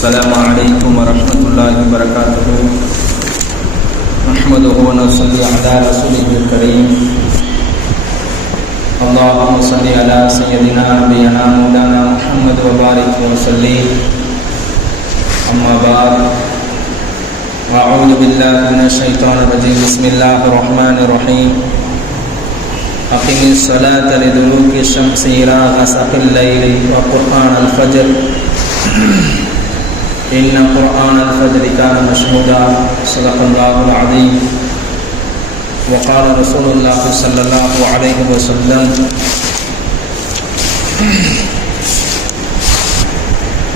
السلام عليكم ورحمة الله وبركاته. نحمده ونصلي على رسوله الكريم. اللهم صل على سيدنا نبينا مولانا محمد وبارك وسلم. أما بعد، أعوذ بالله من الشيطان الرجيم. بسم الله الرحمن الرحيم. أقم الصلاة لدلوك الشمس إلى غسق الليل وقرآن الفجر إن قرآن الفجر كان مشهودا. صدق الله العظيم. وقال رسول الله صلى الله عليه وسلم: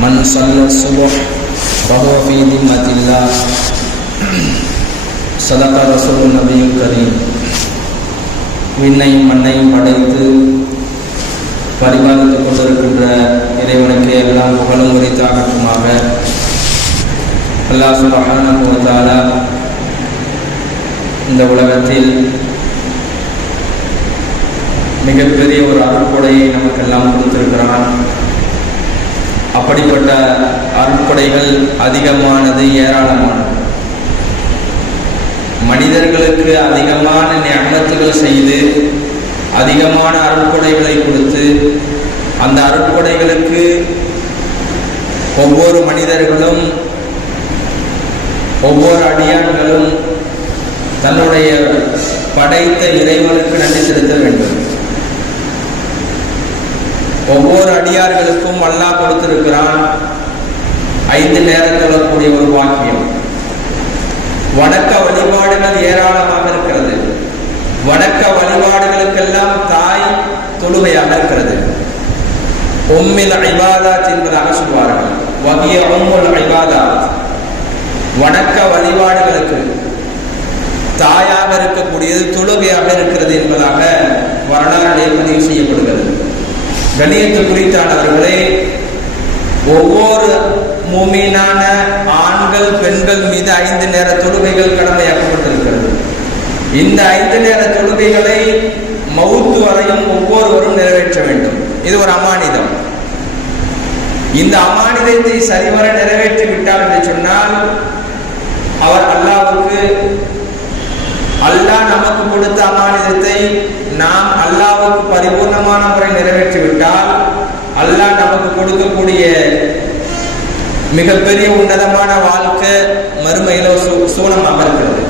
من صلى الصبح فهو في ذمة الله. صدق رسول النبي الكريم. விண்ணையும் மண்ணையும் படைத்து பரிபாலித்துக் கொண்டிருக்கின்ற இறைவனுக்கு எல்லாம் புகழும் உரித்தாகட்டுமாக. அல்லாஹ் சுப்ஹானஹு வ தஆலா இந்த உலகத்தில் மிகப்பெரிய ஒரு அருட்கொடையை நமக்கெல்லாம் கொடுத்திருக்கிறான். அப்படிப்பட்ட அருட்கொடைகள் அதிகமானது, ஏராளமானது. மனிதர்களுக்கு அதிகமான நிஅமத்துகள் செய்து அதிகமான அருட்கொடைகளை கொடுத்து அந்த அருட்கொடைகளுக்கு ஒவ்வொரு மனிதர்களும் ஒவ்வொரு அடியார்களும் தன்னுடைய படைத்த இறைவனுக்கு நன்றி செலுத்த வேண்டும். ஒவ்வொரு அடியார்களுக்கும் அல்லாஹ் கொடுத்திருக்கிறான் 5 நேரம் தொழக்கூடிய ஒரு வாக்கியம். வணக்க வழிபாடுகள் ஏராளமாக இருக்கிறது. வணக்க வழிபாடுகளுக்கெல்லாம் தாய் தொழுகையாக இருக்கிறது. உம்மில் இபாதத் என்பதாக சொல்வார்கள். வகிய உம்முல் இபாதத். வணக்க வழிபாடுகளுக்கு தாயாக இருக்கக்கூடியது தொழுகையாக இருக்கிறது என்பதாக வரலாறு பதிவு செய்யப்படுகிறது. கண்ணியத்து குறித்தானவர்களே, ஒவ்வொரு மூமினான ஆண்கள் பெண்கள் மீது 5 நேர தொழுகைகள் கடமையாக்கப்பட்டிருக்கிறது. இந்த 5 நேர தொழுகைகளை மவுத்து வரையும் ஒவ்வொருவரும் நிறைவேற்ற வேண்டும். இது ஒரு அமானிதம். இந்த அமானிதத்தை சரிவர நிறைவேற்றி விட்டார் என்று சொன்னால் அவர் அல்லாஹ்வுக்கு, அல்லாஹ் நமக்கு கொடுத்த அமானிதத்தை நாம் அல்லாஹ்வுக்கு பரிபூர்ணமான முறை நிறைவேற்றி விட்டால் அல்லாஹ் நமக்கு கொடுக்கக்கூடிய மிகப்பெரிய உன்னதமான வாழ்க்கை மறுமையில சூனமாக இருக்கிறது.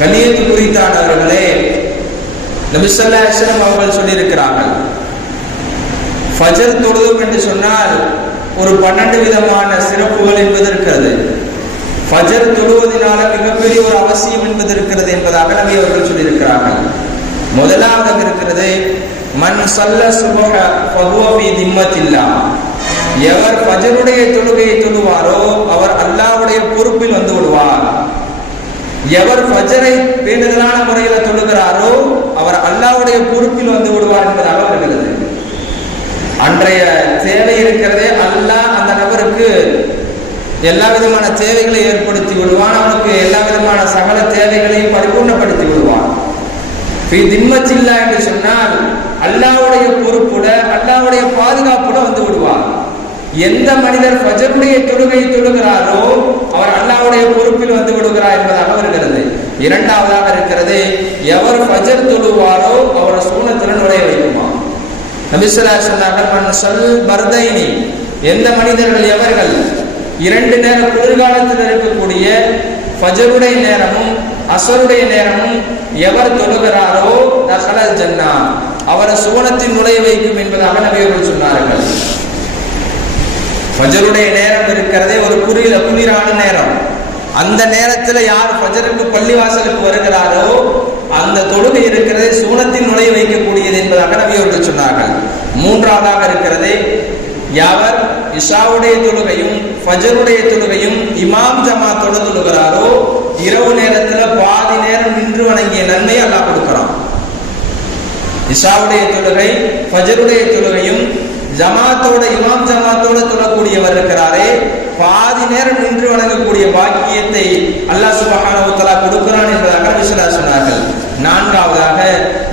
கண்ணியத்து குறித்தானவர்களே, நபி ஸல்லல்லாஹு அலைஹி வஸல்லம் அவர்கள் சொல்லியிருக்கிறார்கள், ஃபஜர் தொழுதும் என்று சொன்னால் ஒரு 12 விதமான சிறப்புகள் என்பது இருக்கிறது. ஃபஜர் தொழுவதனால மிகப்பெரிய ஒரு அவசியம் என்பது இருக்கிறது என்பதாக நபி அவர்கள் சொல்லியிருக்கிறார்கள். முதலாவதாக இருக்கிறது, மன் ஸல்ல சுப்ஹ ஃபஹுவ ஃபீ திம்மத்தில்லாஹ். எவர் ஃபஜருடைய தொழுகையை தொழுவாரோ அவர் அல்லாஹ்வுடைய பொறுப்பில் வந்து விடுவார். எவர் ஃபஜரை வேண்டுதலான முறையில் தொழுகிறாரோ அவர் அல்லாஹ்வுடைய பொறுப்பில் வந்து விடுவார் என்பதாக வருகிறது. அன்றைய தேவை இருக்கிறதே, அல்லாஹ் அந்த நபருக்கு எல்லா விதமான தேவைகளை ஏற்படுத்தி விடுவான். அவனுக்கு எல்லா விதமான சகல தேவைகளையும் பரிபூர்ணப்படுத்தி விடுவான். திம்மத்தில்லா என்று சொன்னால் அல்லாஹ்வுடைய பொறுப்புட, அல்லாஹ்வுடைய பாதுகாப்புட வந்து விடுவார். எந்த மனிதர் ஃபஜருடைய தொழுகை தொழுகிறாரோ அவர் அல்லாஹ்வுடைய பொறுப்பில் வந்து விடுகிறார் என்பதாக வருகிறது. இரண்டாவதாக இருக்கிறது, எவர் ஃபஜர் தொழுவாரோ அவர் சூனத்தில் நுழைய வைக்குமா. நபி ஸல்லல்லாஹு அலைஹி வஸல்லம் மன் ஸல் பர்தைனி, எந்த மனிதர்கள் எவர்கள் 2 நேர குளிர்காலத்தில் இருக்கக்கூடிய ஃபஜருடைய நேரமும் அஸருடைய நேரமும் எவர் தொழுகிறாரோ தஹலல் ஜன்னா, அவரை சுவனத்தில் நுழைய வைக்கும் என்பதாக நபி அவர்கள் சொன்னார்கள். ஃபஜருடைய நேரம் இருக்கிறதே ஒரு குளிரான நேரம். அந்த நேரத்தில் யார் ஃபஜருக்கு பள்ளிவாசலுக்கு வருகிறாரோ அந்த தொழுகை இருக்கிறதே சுவனத்தில் நுழைய வைக்கக்கூடியது என்பதாக நபி அவர்கள் சொன்னார்கள். மூன்றாவதாக இருக்கிறது, யாவர் இஷாவுடைய தொழுகையும் ஃபஜருடைய தொழுகையும் இமாம் ஜமாத்தோடு தொழுகிறாரோ இரவு நேரத்தில் பாதி நேரம் நின்று வணங்கிய நன்மை அல்லாஹ் கொடுக்கிறான். இஷாவுடைய தொழுகை ஃபஜருடைய தொழுகையும் ஜமாத்தோட இமாம் ஜமாத்தோடு தொழக்கூடியவர் இருக்கிறாரே, பாதி நேரம் நின்று வணங்கக்கூடிய பாக்கியத்தை அல்லாஹ் சுப்ஹானஹு வ தஆலா கொடுக்கிறான் என்பதாக நபி ஸல்லல்லாஹு அலைஹி சொன்னார்கள். நான்காவதாக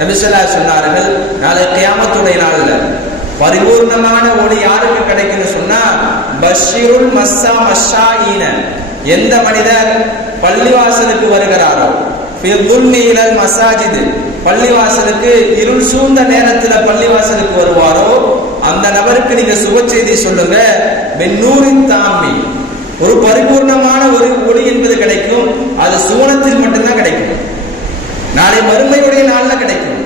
நபி ஸல்லல்லாஹு அலைஹி சொன்னார்கள், நாளை கியாமத்துடைய நாளில் பரிபூர்ணமான ஒளி யாருக்கு கிடைக்குன்னு சொன்னா பஷீருல் மஸ்ஸா மஷாயின, எந்த மனிதர் பள்ளிவாசலுக்கு வருகிறாரோ, ஃபிதுல்மிலல் மசாஜித், பள்ளிவாசலுக்கு இருள் சூழ்ந்த நேரத்தில் பள்ளிவாசலுக்கு வருவாரோ அந்த நபருக்கு நீங்க சுப செய்தி சொல்லுங்க. பென்னூரின் தாமி, ஒரு பரிபூர்ணமான ஒரு ஒளி என்பது கிடைக்கும். அது சூனத்தில் மட்டும்தான் கிடைக்கும். நாளை மறுமையுடைய நாள்ல கிடைக்கும்.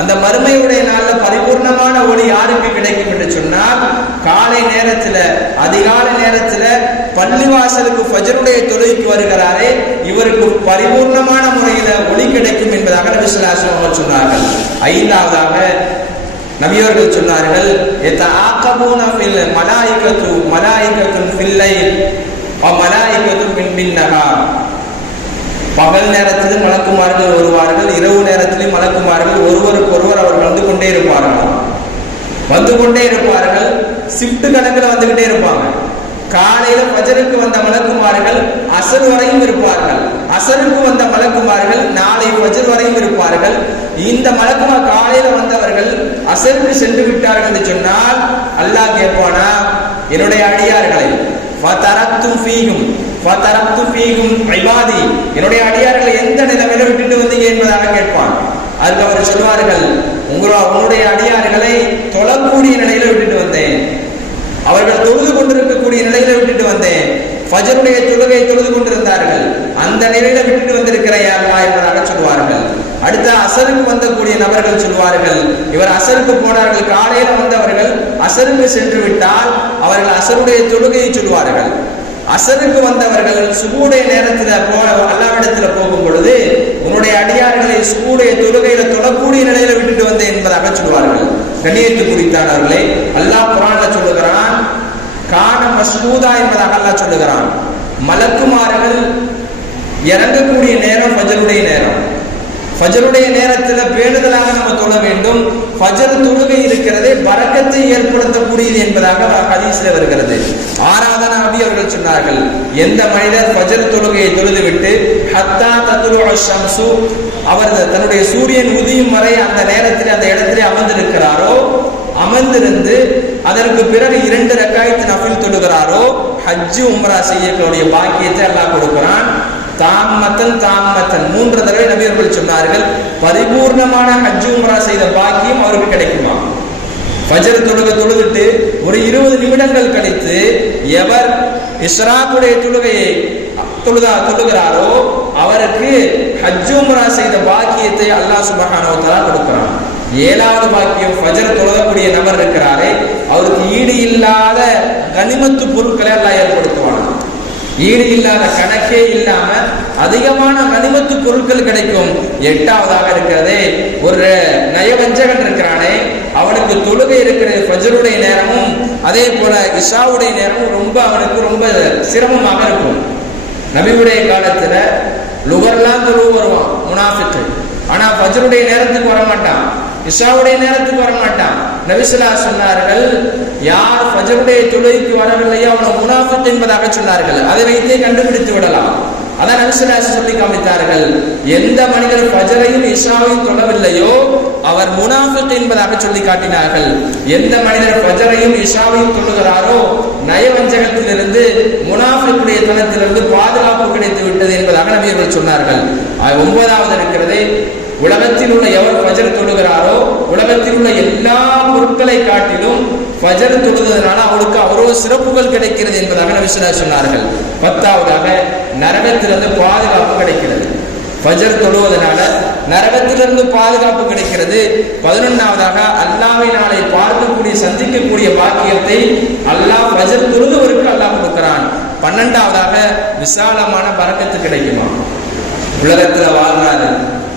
அந்த மறுமையுடைய நாள்ல பரிபூர்ணமான ஒளி யாருக்கு கிடைக்கும் என்று சொன்னால், காலை நேரத்துல அதிகாலை நேரத்துல பள்ளிவாசலுக்கு ஃபஜ்ருடைய தொழுகைக்கு வருகிறாரே இவருக்கு பரிபூர்ணமான முறையில ஒளி கிடைக்கும் என்பதாக நபி ஸல்லல்லாஹு அலைஹி வஸல்லம் சொன்னார்கள். ஐந்தாவதாக நபியவர்கள் சொன்னார்கள், யதஆகபூன ஃபில் மலாயிகத்து மலாயிகத்துன் ஃபில் லைல் வ மலாயிகத்துன் பின் நஹார். பகல் நேரத்திலும் மலக்குமார்கள் வருவார்கள், இரவு நேரத்திலும் மலக்குமார்கள் ஒருவருக்கொருவர் அவர்கள் வந்து கொண்டே இருப்பார்கள். ஷிஃப்ட் கணக்கில் வந்துகிட்டே இருப்பாங்க. காலையில ஃபஜருக்கு வந்த மலக்குமார்கள் அசர் வரையும் இருப்பார்கள். அசருக்கு வந்த மலக்குமார்கள் நாளை ஃபஜர் வரையும் இருப்பார்கள். இந்த மலக்குமார் காலையில வந்தவர்கள் அசருக்கு சென்று விட்டார்கள் என்று சொன்னால் அல்லாஹ் கேட்பானா, என்னுடைய அடியார்களை இபாதி, என்னுடைய அடியார்களை எந்த நிலைமையில விட்டுட்டு வந்தீங்க என்பதாக கேட்பான். அதுக்கு அவர் சொல்வார்கள், உங்களுடைய அடியார்களை தொழக்கூடிய நிலையில விட்டுட்டு வந்தேன், அவர்கள் தொழுது கொண்டிருக்கக்கூடிய நிலையில விட்டுட்டு வந்தேன், ஃபஜருடைய தொழுகை தொழுது கொண்டிருந்தார்கள், அந்த நிலையில விட்டுட்டு வந்திருக்கிறேன் அல்லாஹ் என்பதாக சொல்வார்கள். அடுத்த அசருக்கு வந்தக்கூடிய நபர்கள் சொல்வார்கள், இவர் அசருக்கு போனார்கள், காலையில வந்தவர்கள் அசருக்கு சென்று விட்டால் அவர்கள் அசருடைய தொழுகையை சொல்வார்கள். அசருக்கு வந்தவர்கள் சுபுடைய நேரத்தில் அல்லாஹ்விடத்துல போகும் பொழுது உன்னுடைய அடியார்களை சுபுடைய தொழுகையில தொழக்கூடிய நிலையில விட்டுட்டு வந்தேன் என்பதாக சொல்வார்கள். கண்ணியத்து குறித்தானவர்களே, அல்லாஹ் குர்ஆன்ல சொல்லுகிறான், கான மஸ்மூதா என்பதாக அல்லாஹ் சொல்லுகிறான். மலக்குமார்கள் இறங்கக்கூடிய நேரம் ஃபஜ்ருடைய நேரம். ஃபஜ்ருடைய நேரத்தில் பேணுதலாக நம்ம தொழ வேண்டும். ஃபஜ்ர் தொழுகை இருக்கிறதே பரக்கத்தை ஏற்படுத்தக்கூடியது என்பதாக ஹதீஸ்ல வருகிறது. ஆறாவது நபி அவர்கள் சொன்னார்கள், எந்த மனிதர் ஃபஜ்ர் தொழுகையை தொழுதுவிட்டு ஹத்தா தத்லு அஷம்சு, அவர் தன்னுடைய சூரியன் உதியும் வரை அந்த நேரத்தில் அந்த இடத்திலே அமர்ந்திருக்கிறாரோ, அமர்ந்திருந்து அதற்கு பிறகு 2 ரக்காயத்து நஃபில் தொழுகிறாரோ ஹஜ் உம்ரா செய்யக்கூடிய பாக்கியத்தை அல்லாஹ் கொடுக்கிறான். தாமத்தன் 3 தடவை நபியர்கள் சொன்னார்கள், பரிபூர்ணமான ஹஜ் உம்ரா செய்த பாக்கியம் அவருக்கு கிடைக்குமா. ஃபஜ்ர் தொழுதுட்டு ஒரு 20 நிமிடங்கள் கழித்து எவர் இஸ்ராக்குடைய தொழுகையை தொழுகிறாரோ அவருக்கு ஹஜ் உம்ரா செய்த பாக்கியத்தை அல்லாஹ் சுப்ஹானஹு வ தஆலா கொடுக்கிறான். 7வது பாக்கியம், ஃபஜ்ர் தொழக்கூடிய நபர் இருக்கிறாரே அவருக்கு ஈடு இல்லாத கனிமத்து பொருட்களை அல்லாஹ் ஏற்படுத்துவான். ஈடு இல்லாத, கணக்கே இல்லாம அதிகமான கனிமத்து பொருட்கள் கிடைக்கும். 8வதாக இருக்கிறதே, ஒரு நயவஞ்சகன் இருக்கிறானே அவனுக்கு தொழுகை இருக்கிறது ஃபஜ்ருடைய நேரமும் அதே போல இஷாவுடைய நேரமும் அவனுக்கு ரொம்ப சிரமமாக இருக்கும். நபியுடைய காலத்துல லுகர்லாம் தொழுவு வருவான் முனாஃபிக், ஆனா ஃபஜ்ருடைய நேரத்துக்கு வரமாட்டான், இஷாவுடைய நேரத்துக்கு வரமாட்டான். நபி ஸல்லல்லாஹு அலைஹி சொன்னார்கள், யார் ஃபஜ்ருடைய தொழுகைக்கு வரவில்லையோ அவனை முனாஃபிக் என்பதாக சொன்னார்கள். அதை வைத்தே கண்டுபிடித்து விடலாம். அதான் நபி ஸல்லல்லாஹு அலைஹி சொல்லி காமித்தார்கள், எந்த மனிதர் ஃபஜ்ரையும் இஷாவையும் தொழவில்லையோ அவர் முனாஃபிக் என்பதாக சொல்லி காட்டினார்கள். எந்த மனிதர் ஃபஜ்ரையும் இஷாவையும் தொழுகிறாரோ நயவஞ்சகத்திலிருந்து முனாஃபிக்குடைய தனத்திலிருந்து பாதுகாப்பு கிடைத்து விட்டது என்பதாக நபியர்கள் சொன்னார்கள். 9வது இருக்கிறது, உலகத்தில் உள்ள எவர் ஃபஜ்ர் தொழுகிறாரோ உலகத்தில் உள்ள எல்லா பொருட்களை காட்டிலும் ஃபஜ்ர் தொழுவதனால அவருக்கு அவ்வளவு சிறப்புகள் கிடைக்கிறது என்பதாக நபி ஸல்லல்லாஹு அலைஹி சொன்னார்கள். 10வதாக நரகத்திலிருந்து பாதுகாப்பு கிடைக்கிறது. ஃபஜ்ர் தொழுவதனால நரகத்திலிருந்து பாதுகாப்பு கிடைக்கிறது. 11வதாக அல்லாஹ்வை நாளை பார்க்கக்கூடிய சந்திக்கக்கூடிய பாக்கியத்தை அல்லாஹ் ஃபஜ்ர் தொழுதவருக்கு அல்லாஹ் கொடுக்கிறான். 12வதாக விசாலமான பரக்கத்து கிடைக்குமா. உலகத்துல வாழ்றாரு,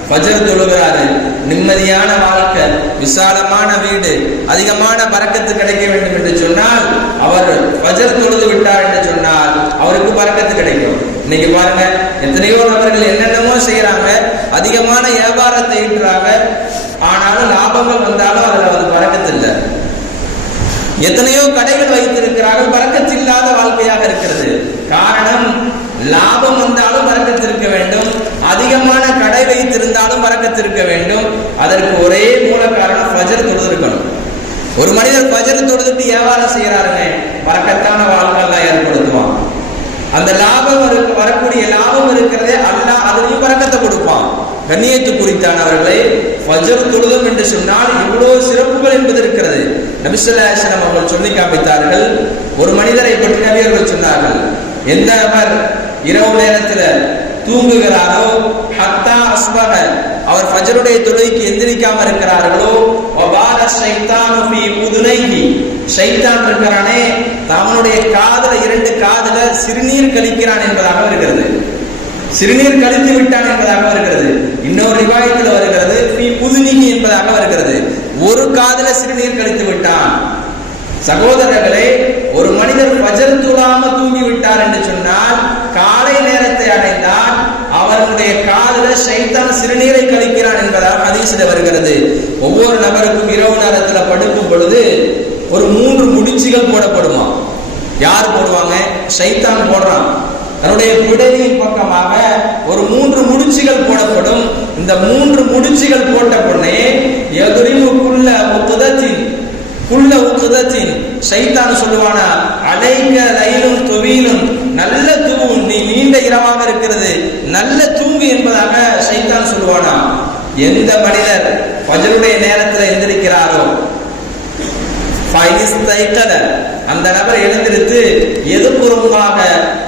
ஃபஜ்ர் தொழுகிறாரு, நிம்மதியான வாழ்க்கை, விசாலமான வீடு, அதிகமான பரக்கத்து கிடைக்க வேண்டும் என்று சொன்னால் அவர் ஃபஜ்ர் தொழுது விட்டார் என்று சொன்னால் அவருக்கு பரக்கத்து கிடைக்கும். இன்னைக்கு பாருங்க, எத்தனையோ நபர்கள் என்னென்னமோ செய்யறாங்க, அதிகமான வியாபாரத்தை ஈட்டுறாங்க, ஆனாலும் லாபங்கள் வந்தாலும் அதுல வந்து பரக்கத்து இல்லை. எத்தனையோ கடைகள் வைத்திருக்கிறார்கள், பரக்கத்து இல்லாத வாழ்க்கையாக இருக்கிறது. காரணம், லாபம் வந்தாலும் பரக்கத்து இருக்க வேண்டும், அதிகமான கடை வைத்திருந்தாலும் பரக்கத்து இருக்க வேண்டும். அதற்கு ஒரே மூல காரணம் ஃபஜ்ர் தொழுது இருக்கணும். ஒரு மனிதர் ஃபஜ்ர் தொழுதுட்டு வியாபாரம் செய்யறாருங்க, பரக்கத்தான வாழ்க்கை கண்ணியத்து குறித்தானவர்களே, ஃபஜர் தொழுதம் என்று சொன்னால் இவ்வளவு சிறப்புகள் என்பது இருக்கிறது. நபி ஸல்லல்லாஹு அலைஹி வஸல்லம் அவர்கள் சொல்லி காண்பித்தார்கள். ஒரு மனிதரை பற்றி நபி அவர்கள் சொன்னார்கள், எந்த நபர் இரவு நேரத்தில் தூங்குகிறாரோ, ஹத்தா அஸ்பஹ, அவர் ஃபஜருடைய தொழுகைக்கு எந்திரிக்காம இருக்கிறார்களோ, வபால ஷைத்தானு ஃபீ உதுனைஹி, ஷைத்தான் இருக்கிறானே அவனுடைய காதுல, 2 காதுல சிறுநீர் கழிக்கிறான் என்பதாக வருகிறது. சிறுநீர் கழித்து விட்டான் என்பதாக வருகிறது. இன்னொரு ரிவாயத்தில் வருகிறது ஃபீ உதுனிஹி என்பதாக வருகிறது. ஒரு காதுல சிறுநீர் கழித்து விட்டான். சகோதரர்களே, ஒரு மனிதர் ஃபஜர் தொழாம தூங்கி விட்டார் என்று சொன்னால், காலை நேரத்தை அடைந்தால் அவருடைய காதுல ஷைத்தான் சிறுநீரை கழிக்கிறான் என்பதாக ஹதீஸில் வருகிறது. ஒவ்வொரு நபருக்கும் இரவு நேரத்தில் படுக்கும் பொழுது ஒரு 3 முடிச்சுகள் போடப்படுமா? யார் போடுவாங்க? ஷைத்தான் போடுறான். தன்னுடைய பிடரியின் பக்கமாக ஒரு 3 முடிச்சுகள் போடப்படும். இந்த 3 முடிச்சுகள் போட்ட உடனே எதுரிமுக்குள்ள உக்குதத்தின் ஷைத்தான் சொல்லுவானா, அலைக லைலும் துவீலும், நல்ல தூங்கு, நீ நீண்ட இரவாக இருக்கிறது, நல்ல தூங்கு என்பதாக ஷைத்தான் சொல்லுவானா. எந்த மனிதர் ஃபஜ்ருடைய நேரத்தில் எந்திரிக்கிறாரோ, அந்த நபர் எழுந்திருத்து எதுபூர்வமாக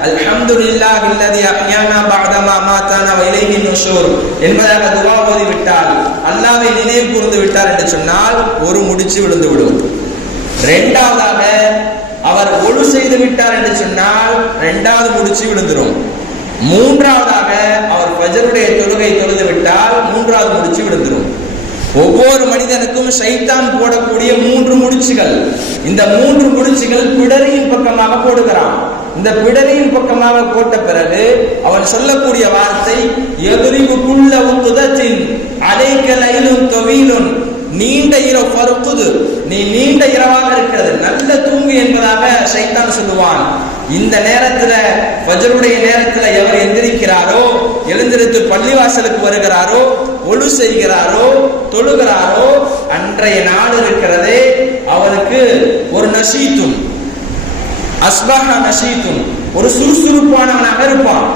அல்ஹம்துலில்லாஹி அல்லதி அஹ்யானா பஅதமா மாதானா வ இலைஹி நுஷூர் என்பதாக துஆ ஓதி விட்டால், அல்லாஹ்வை நினைவு கூர்ந்து விட்டார் என்று சொன்னால் ஒரு முடிச்சு விழுந்து விடும். இரண்டாவதாக அவர் ஒழு செய்து விட்டார் என்று சொன்னால் 2வது முடிச்சு விழுந்துரும். மூன்றாவதாக அவர் ஃபஜ்ருடைய தொழுகை தொழுது விட்டால் 3வது முடிச்சு விழுந்துரும். ஒவ்வொரு மனிதனுக்கும் ஷைத்தான் போடக்கூடிய 3 முடிச்சுகள். இந்த 3 முடிச்சுகள் பிடரியின் பக்கமாக போடுகிறான். இந்த பிடரியின் பக்கமாக போட்ட பிறகு அவன் சொல்லக்கூடிய வார்த்தை எதுரிமுக்குள்ள உக்குதத்தின் அலைக லைலும் தவீலுன், நீண்ட இரவு ஃபர்குது, நீ நீண்ட இரவாக இருக்கிறது, நல்ல தூங்கு என்பதாக ஷைத்தான் சொல்லுவான். இந்த நேரத்துல, ஃபஜ்ருடைய நேரத்துல எவர் எந்திரிக்கிறாரோ, எழுந்திருத்து பள்ளிவாசலுக்கு வருகிறாரோ, ஒழு செய்கிறாரோ, தொழுகிறாரோ, அன்றைய நாள் இருக்கிறதே அவருக்கு ஒரு நஷீத்துன், அஸ்பஹ நஷீத்துன், ஒரு சுறுசுறுப்பானவனாக இருப்பான்.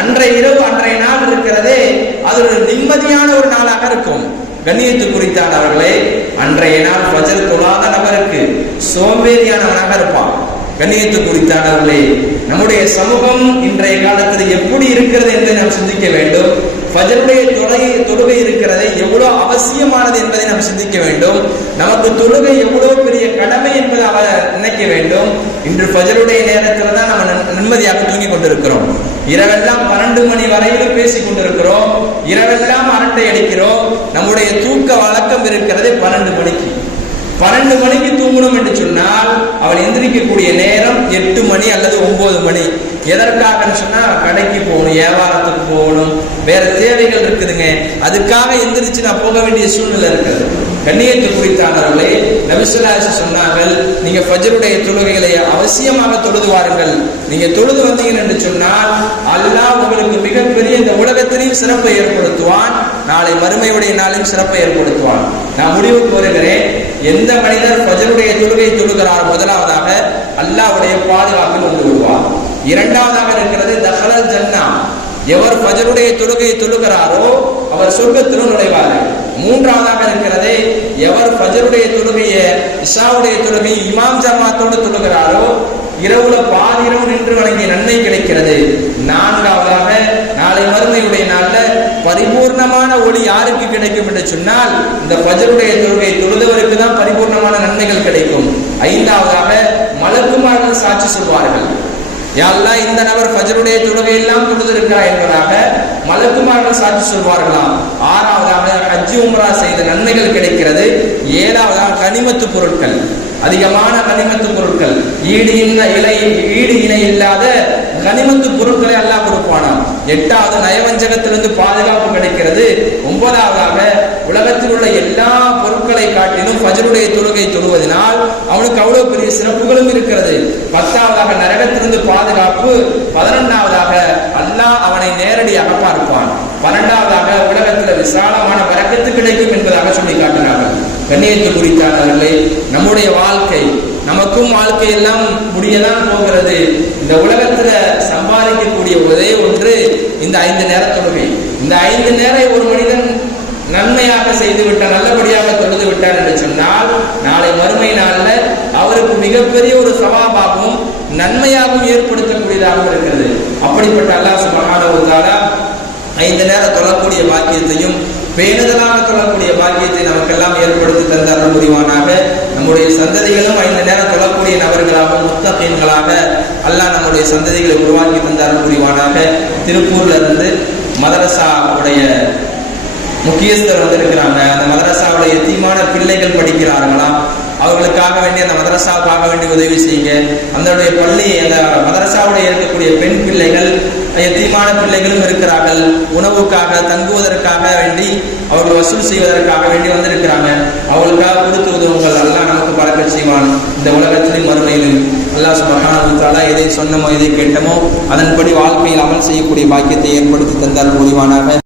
அன்றைய இரவு, அன்றைய நாள் இருக்கிறதே அது ஒரு நிம்மதியான ஒரு நாளாக இருக்கும். கண்ணியத்து குறித்தானவர்களே, அன்றைய நாள் ஃபஜர் தொழாத நபருக்கு சோம்பேறியானவனாக இருப்பான். கண்ணியத்து குறித்தானவர்களே, நம்முடைய சமூகம் இன்றைய காலத்தில் எப்படி இருக்கிறது என்பதை நாம் சிந்திக்க வேண்டும். ஃபஜருடைய தொழுகை இருக்கிறது எவ்வளவு அவசியமானது என்பதை நாம் சிந்திக்க வேண்டும். நமக்கு தொழுகை எவ்வளவு பெரிய கடமை என்பதை நினைக்க வேண்டும். இன்று ஃபஜருடைய நேரத்தில் தான் நம்ம நிம்மதியாக தூங்கி கொண்டிருக்கிறோம். இரவெல்லாம் 12 மணி வரையிலும் பேசிக் கொண்டிருக்கிறோம். இரவெல்லாம் அரட்டை அடிக்கிறோம். நம்முடைய தூக்க வழக்கம் இருக்கிறது 12 மணிக்கு. 12 மணிக்கு தூங்கணும் என்று சொன்னால் அவன் எந்திரிக்கக்கூடிய நேரம் 8 மணி அல்லது 9 மணி. எதற்காக சொன்னா, கடைக்கு போகணும், வியாபாரத்துக்கு போகணும், வேற தேவைகள் இருக்குதுங்க, அதுக்காக எந்திரிச்சு நான் போக வேண்டிய சூழ்நிலை இருக்கிறது. கண்ணியத்து குறித்தானவர்களே, நபி ஸல்லல்லாஹு அலைஹி வஸல்லம் சொன்னார்கள், நீங்க ஃபஜ்ருடைய தொழுகைகளை அவசியமாக தொழுது வாருங்கள். நீங்க தொழுது வந்தீங்க என்று சொன்னால் அல்லாஹ் உங்களுக்கு மிகப்பெரிய இந்த உலகத்திலையும் சிறப்பை ஏற்படுத்துவான், நாளை மறுமையுடைய நாளிலும் சிறப்பை ஏற்படுத்துவான். நான் முடிவுக்கு வருகிறேன். எந்த மனிதர் ஃபஜ்ருடைய தொழுகை தொழுகிறார், முதலாவதாக அல்லாஹ்வுடைய பாதுகாப்பில் வந்து விடுவார். இரண்டாவதாக இருக்கிறது தஹலல் ஜன்னா, எவர் ஃபஜ்ருடைய தொழுகையை தொழுகிறாரோ அவர் சொர்க்கத்திலும் நுழைவார். மூன்றாவதாக இருக்கிறது எவர் ஃபஜ்ருடைய தொழுகையை, இஷாவுடைய தொழுகையை இமாம் ஜமாத்தோடு தொழுகிறாரோ இரவுல பாதி இரவு நின்று வழங்கிய நன்மை கிடைக்கிறது. நான்காவதாக நாளை மறுமையுடைய நாள்ல பரிபூர்ணமான ஒளி யாருக்கு கிடைக்கும் என்று சொன்னால் இந்த ஃபஜ்ருடைய தொழுகை தொழுதவருக்கு தான் பரிபூர்ணமான நன்மைகள் கிடைக்கும். ஐந்தாவதாக மலக்குமார்கள் சாட்சி சொல்வார்கள், யா அல்லாஹ் இந்த நபர் ஃபஜ்ருடைய தொழுகை எல்லாம் தொழுதிருக்கிறார் என்பதாக மலக்குமார்கள் சாட்சி சொல்வார்களாம். ஆறாவதாக ஹஜ் உம்ரா செய்த நன்மைகள் கிடைக்கிறது. ஏழாவதாக கனிமத்து பொருட்கள், அதிகமான கனிமத்து பொருட்கள், ஈடு இணை இல்லாத கனிமத்து பொருட்களை அல்லாஹ் கொடுப்பானாம். எட்டாவது நயவஞ்சகத்திலிருந்து பாதுகாப்பு கிடைக்கிறது. ஒன்பதாவதாக உலகத்தில் உள்ள எல்லா பொருட்களை காட்டிலும் ஃபஜ்ருடைய தொழுகை தொழுவதனால் அவனுக்கு அவ்வளவு பெரிய சிறப்புகளும் இருக்கிறது. பத்தாவதாக நரகத்திலிருந்து பாதுகாப்பு. 11ஆவதாக அல்லாஹ் அவனை நேரடியாக பார்ப்பான். 12ஆவதாக உலகத்தில் விசாலமான பரக்கத்து கிடைக்கும் என்பதாக சொல்லி காட்டினார்கள். கண்ணியத்து குறித்தானவர்களே, நம்முடைய வாழ்க்கை, நமக்கும் வாழ்க்கை எல்லாம் முடியதான் போகிறது. இந்த உலகத்துல சம்பாதிக்கக்கூடிய ஒரே ஒன்று இந்த 5 நேர தொழுகை. இந்த 5 நேரம் ஒரு மனிதன் நன்மையாக செய்து விட்டான், நல்லபடியாக தொழுது விட்டான் என்று சொன்னால் நாளை மறுமை நாளில் அவருக்கு மிகப்பெரிய ஒரு சவாபாகவும் நன்மையாகவும் ஏற்படுத்தக்கூடியதாக இருக்கிறது. அப்படிப்பட்ட அல்லாஹ் சுப்ஹானஹு வ தஆலா 5 நேரம் தொழக்கூடிய பாக்கியத்தையும் பேணுதலாக தொழக்கூடிய பாக்கியத்தை நமக்கெல்லாம் ஏற்படுத்தி தந்த அருள் புரிவானாக. நம்முடைய சந்ததிகளும் 5 நேரம் தொழக்கூடிய நபர்களாக முத்தகீன்களாக அல்லாஹ் நம்முடைய சந்ததிகளை உருவாக்கி தந்த அருள் புரிவானாக. திருப்பூர்ல இருந்து மதரசாவுடைய முக்கியஸ்தர் வந்திருக்கிறாங்க. அந்த மதரசாவுடைய எத்தீமான பிள்ளைகள் படிக்கிறார்களாம். அவர்களுக்காக வேண்டிய அந்த மதரசாவுக்காக வேண்டி உதவி செய்யுங்க. அந்த பள்ளி அந்த மதரசாவுடைய இருக்கக்கூடிய பெண் பிள்ளைகள் எத்தீமான பிள்ளைகளும் இருக்கிறார்கள். உணவுக்காக தங்குவதற்காக வேண்டி அவர்கள் வசூல் செய்வதற்காக வேண்டி வந்திருக்கிறாங்க. அவர்களுக்காக கொடுத்து உதவுங்கள். அல்லாஹ் நமக்கு பழக்க செய்வான். இந்த உலகத்திலும் மறுமையிலும் அல்லாஹ் சுப்ஹானஹு வ தஆலா எதை சொன்னமோ எதை கேட்டமோ அதன்படி வாழ்க்கையில் அமல் செய்யக்கூடிய பாக்கியத்தை ஏற்படுத்தி தந்தால் முடிவானாக.